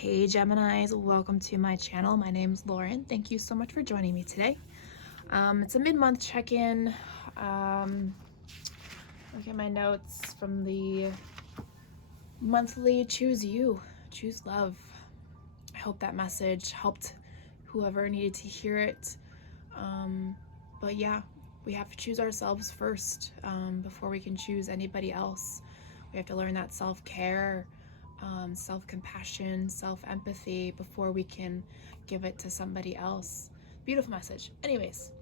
Hey Geminis, welcome to my channel. My name's Lauren. Thank you so much for joining me today. It's a mid-month check-in. Look at my notes from the monthly Choose You, Choose Love. I hope that message helped whoever needed to hear it. But yeah, we have to choose ourselves first before we can choose anybody else. We have to learn that self-care, self-compassion, self-empathy before we can give it to somebody else. Beautiful message. Anyways,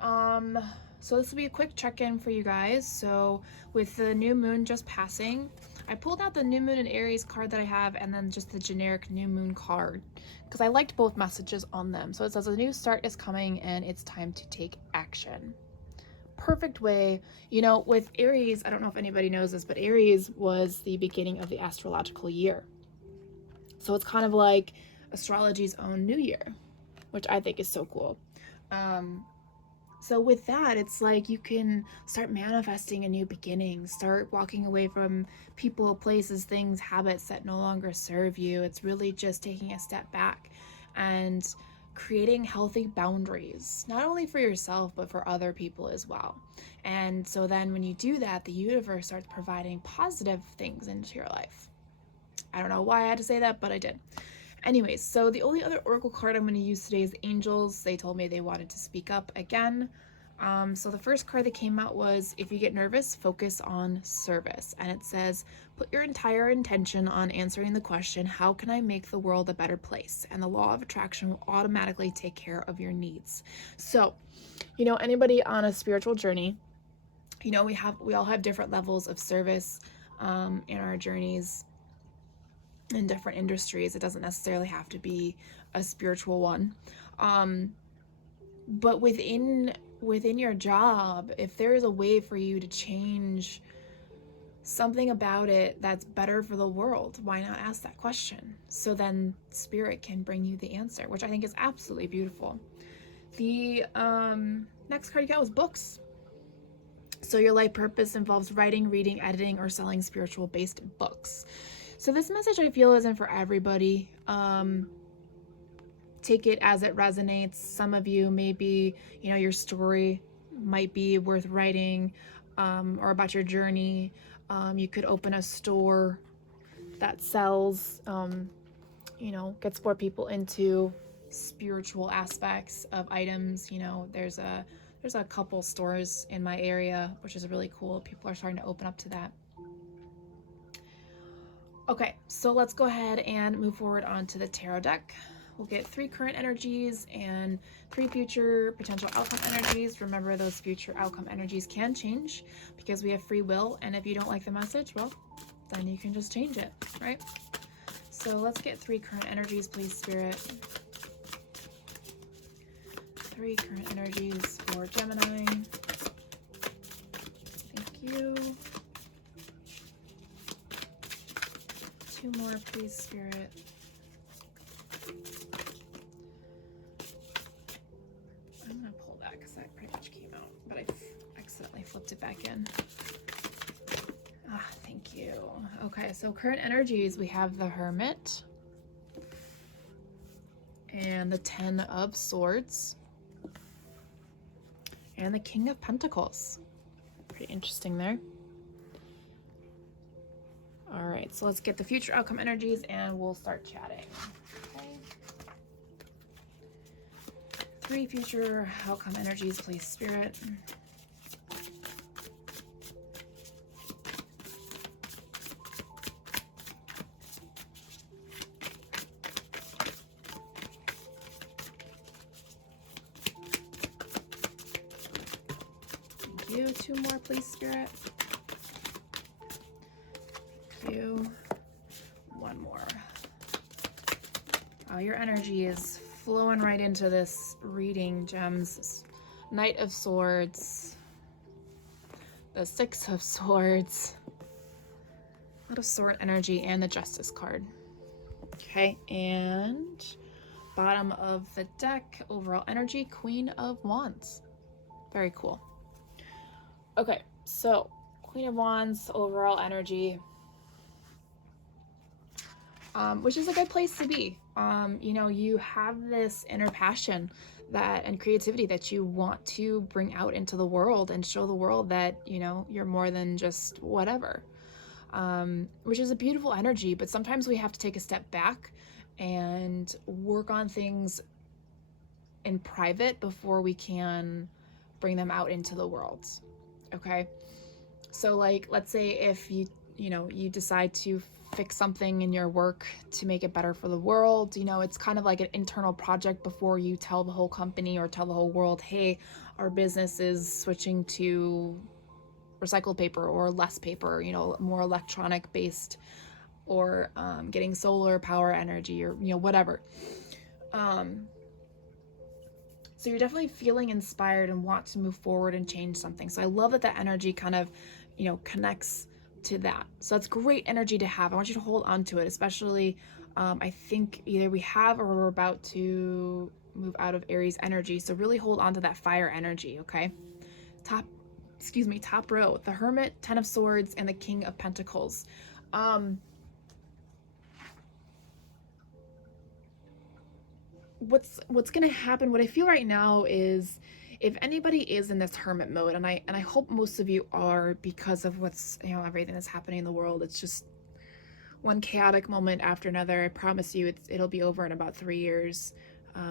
so this will be a quick check-in for you guys. So with the new moon just passing, I pulled out the new moon and Aries card that I have and then just the generic new moon card because I liked both messages on them. So it says a new start is coming and it's time to take action. Perfect way, you know, with Aries, I don't know if anybody knows this, but Aries was the beginning of the astrological year. So it's kind of like astrology's own new year, which I think is so cool. So with that, it's like you can start manifesting a new beginning, start walking away from people, places, things, habits that no longer serve you. It's really just taking a step back and creating healthy boundaries, not only for yourself, but for other people as well. And so then when you do that, the universe starts providing positive things into your life. I don't know why I had to say that, but I did. Anyways, so the only other oracle card I'm going to use today is Angels. They told me they wanted to speak up again. So the first card that came out was, if you get nervous, focus on service. And it says, put your entire intention on answering the question, how can I make the world a better place? And the law of attraction will automatically take care of your needs. So, you know, anybody on a spiritual journey, you know, we all have different levels of service in our journeys in different industries. It doesn't necessarily have to be a spiritual one. But within your job, if there is a way for you to change something about it that's better for the world, why not ask that question? So then spirit can bring you the answer, which I think is absolutely beautiful. The next card you got was books. So your life purpose involves writing, reading, editing, or selling spiritual based books. So this message I feel isn't for everybody. Take it as it resonates. Some of you, maybe, you know, your story might be worth writing, or about your journey. You could open a store that sells, you know, gets more people into spiritual aspects of items. You know, there's a couple stores in my area, which is really cool. People are starting to open up to that. Okay, so let's go ahead and move forward onto the tarot deck. We'll get 3 current energies and 3 future potential outcome energies. Remember, those future outcome energies can change because we have free will, and if you don't like the message, well, then you can just change it, right? So let's get 3 current energies, please, Spirit. 3 current energies for Gemini. Thank you. 2 more, please, Spirit. I'm gonna pull that because that pretty much came out, but I accidentally flipped it back in. Thank you. Okay, so current energies, we have the Hermit and the 10 of Swords and the King of Pentacles. Pretty interesting there. All right, so let's get the future outcome energies and we'll start chatting. Okay. 3 future outcome energies, please, Spirit. Thank you. 2 more, please, Spirit. Thank you. 1 more. Oh, your energy is flowing right into this reading, gems. Knight of Swords, the 6 of Swords, a lot of sword energy, and the Justice card. Okay, and bottom of the deck, overall energy, Queen of Wands. Very cool. Okay, so Queen of Wands, overall energy. which is a good place to be. You know, you have this inner passion that and creativity that you want to bring out into the world and show the world that, you know, you're more than just whatever. Which is a beautiful energy, but sometimes we have to take a step back and work on things in private before we can bring them out into the world. Okay? So like let's say if you know, you decide to fix something in your work to make it better for the world, you know, it's kind of like an internal project before you tell the whole company or tell the whole world, hey, our business is switching to recycled paper or less paper, you know, more electronic based, or getting solar power energy, or you know, whatever. um, so you're definitely feeling inspired and want to move forward and change something. So I love that that energy kind of, you know, connects to that. So that's great energy to have. I want you to hold on to it, especially I think either we have or we're about to move out of Aries energy. So really hold on to that fire energy, okay? Top, excuse me, top row, the Hermit, Ten of Swords, and the King of Pentacles. Um, what's gonna happen, what I feel right now is, if anybody is in this hermit mode, and I hope most of you are, because of what's, you know, everything that's happening in the world, it's just one chaotic moment after another. I promise you it'll be over in about 3 years.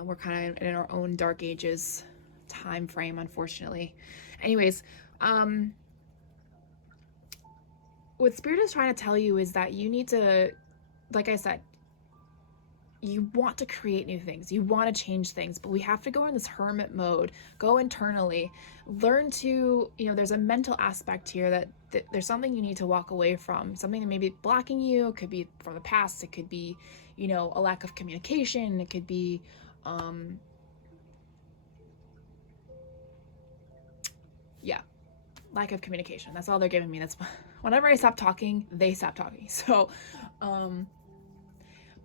We're kind of in our own dark ages time frame, unfortunately. Anyways, um what Spirit is trying to tell you is that you need to, like I said, you want to create new things, you want to change things, but we have to go in this hermit mode, go internally, learn to, you know, there's a mental aspect here that there's something you need to walk away from, something that may be blocking you. It could be from the past, it could be, you know, a lack of communication, it could be um yeah, lack of communication. That's all they're giving me. That's whenever I stop talking, they stop talking. So um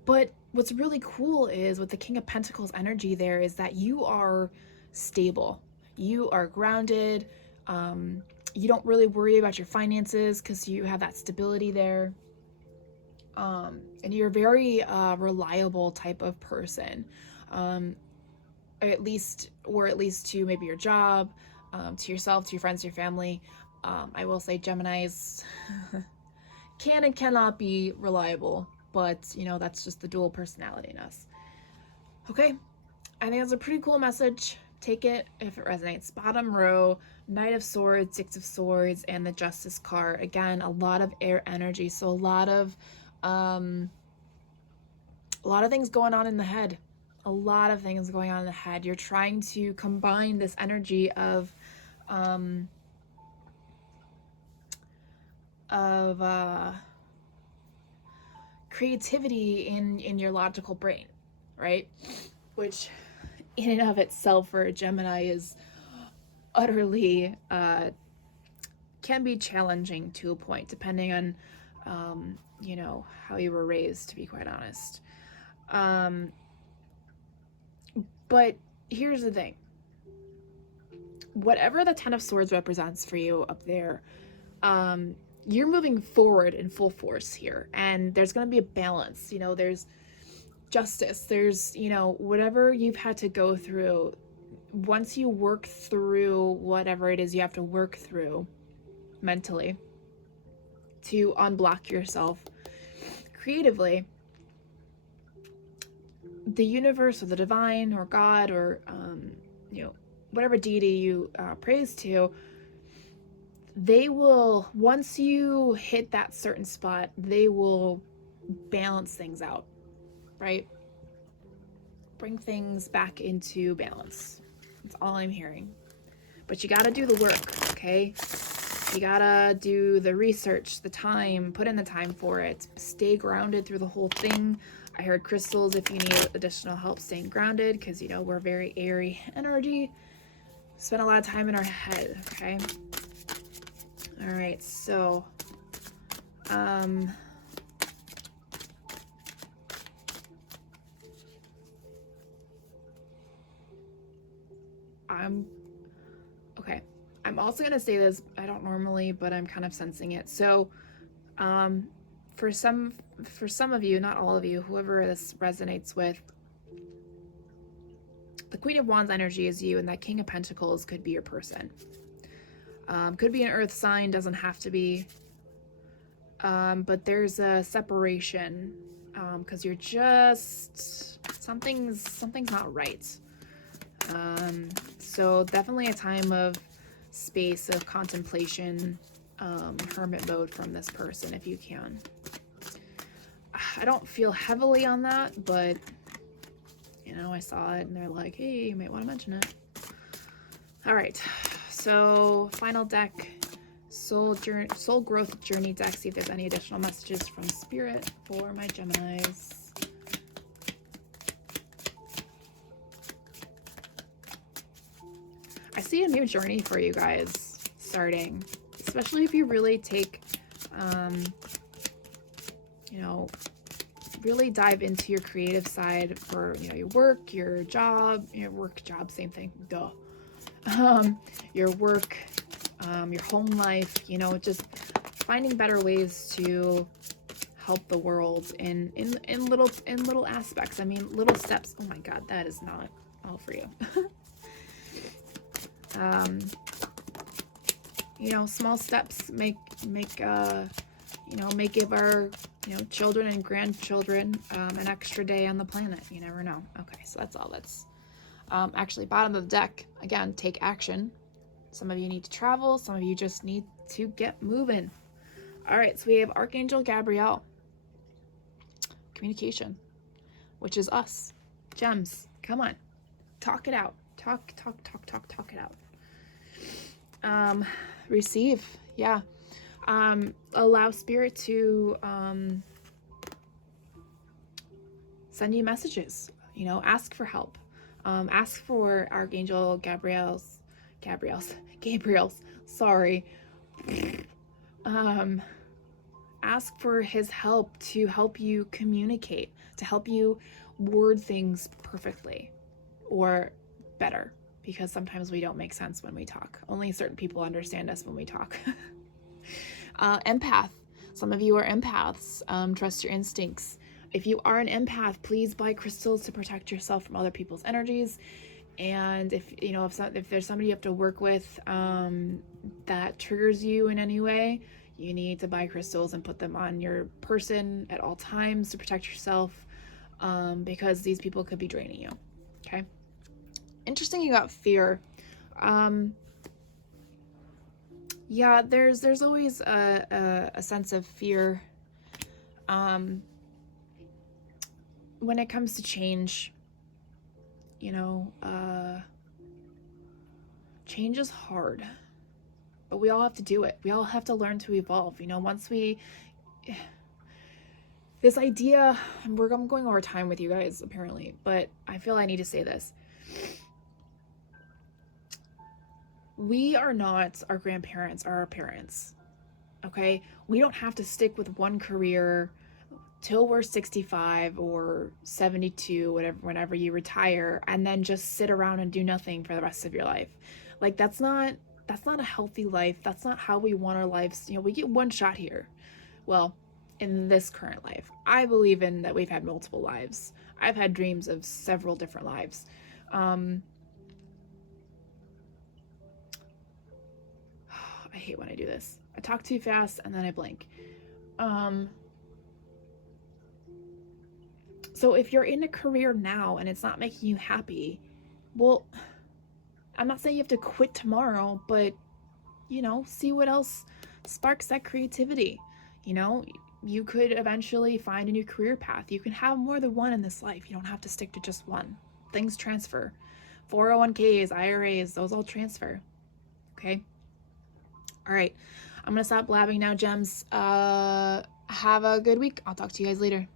but what's really cool is with the King of Pentacles energy there is that you are stable. You are grounded. Um, you don't really worry about your finances because you have that stability there. And you're a very reliable type of person. Um, or at least to maybe your job, to yourself, to your friends, to your family. I will say Geminis can and cannot be reliable, but you know, that's just the dual personality in us. Okay, I think that's a pretty cool message. Take it if it resonates. Bottom row, Knight of Swords, Six of Swords, and the Justice card. Again, a lot of air energy, so um, a lot of things going on in the head. A lot of things going on in the head. You're trying to combine this energy um, of creativity in your logical brain, right? Which in and of itself for a Gemini is utterly can be challenging to a point, depending on you know, how you were raised, to be quite honest. Um, but here's the thing: whatever the Ten of Swords represents for you up there, you're moving forward in full force here, and there's going to be a balance. You know, there's justice. There's, you know, whatever you've had to go through. Once you work through whatever it is you have to work through mentally to unblock yourself creatively, the universe or the divine or God or you know, whatever deity you praise to, they will, once you hit that certain spot, they will balance things out, right? Bring things back into balance. That's all I'm hearing. But you gotta do the work, okay? You gotta do the research, the time, put in the time for it. Stay grounded through the whole thing. I heard crystals if you need additional help staying grounded, because, you know, we're very airy energy. Spend a lot of time in our head, okay? All right, so I'm okay. I'm also gonna say this, I don't normally, but I'm kind of sensing it. So for some of you, not all of you, whoever this resonates with, the Queen of Wands energy is you, and that King of Pentacles could be your person. Could be an earth sign, doesn't have to be. But there's a separation, because you're just, something's not right. So definitely a time of space, of contemplation, hermit mode from this person if you can. I don't feel heavily on that, but you know, I saw it and they're like, hey, you might want to mention it. All right, so final deck, soul growth journey deck. See if there's any additional messages from Spirit for my Geminis. I see a new journey for you guys starting, especially if you really take, you know, really dive into your creative side for, you know, your work, your job, same thing, duh. Your work, your home life, you know, just finding better ways to help the world in little aspects. I mean, little steps. Oh my God, that is not all for you. You know, small steps make give our, you know, children and grandchildren an extra day on the planet. You never know. Okay, so that's all. That's actually bottom of the deck. Again, take action. Some of you need to travel. Some of you just need to get moving. All right, so we have Archangel Gabrielle. Communication, which is us. Gems, come on. Talk it out. Talk it out. Receive. Yeah. Allow Spirit to send you messages. You know, ask for help. Ask for Archangel Gabriel's, sorry. Ask for his help to help you communicate, to help you word things perfectly or better, because sometimes we don't make sense when we talk. Only certain people understand us when we talk. Empath. Some of you are empaths. Trust your instincts. If you are an empath, please buy crystals to protect yourself from other people's energies. And if you know, if there's somebody you have to work with that triggers you in any way, you need to buy crystals and put them on your person at all times to protect yourself, because these people could be draining you. Okay. Interesting, you got fear. Yeah, there's always a sense of fear when it comes to change. You know, change is hard, but we all have to do it. We all have to learn to evolve. You know, once we, this idea, I'm going over time with you guys apparently, but I feel I need to say this. We are not our grandparents or our parents, okay? We don't have to stick with one career till we're 65 or 72, whenever you retire, and then just sit around and do nothing for the rest of your life. Like, that's not a healthy life. That's not how we want our lives. You know, we get one shot here. Well, in this current life, I believe in that we've had multiple lives. I've had dreams of several different lives. I hate when I do this. I talk too fast and then I blank. So if you're in a career now and it's not making you happy, well, I'm not saying you have to quit tomorrow, but, you know, see what else sparks that creativity. You know, you could eventually find a new career path. You can have more than one in this life. You don't have to stick to just one. Things transfer. 401ks, IRAs, those all transfer. Okay? All right. I'm going to stop blabbing now, gems. Have a good week. I'll talk to you guys later.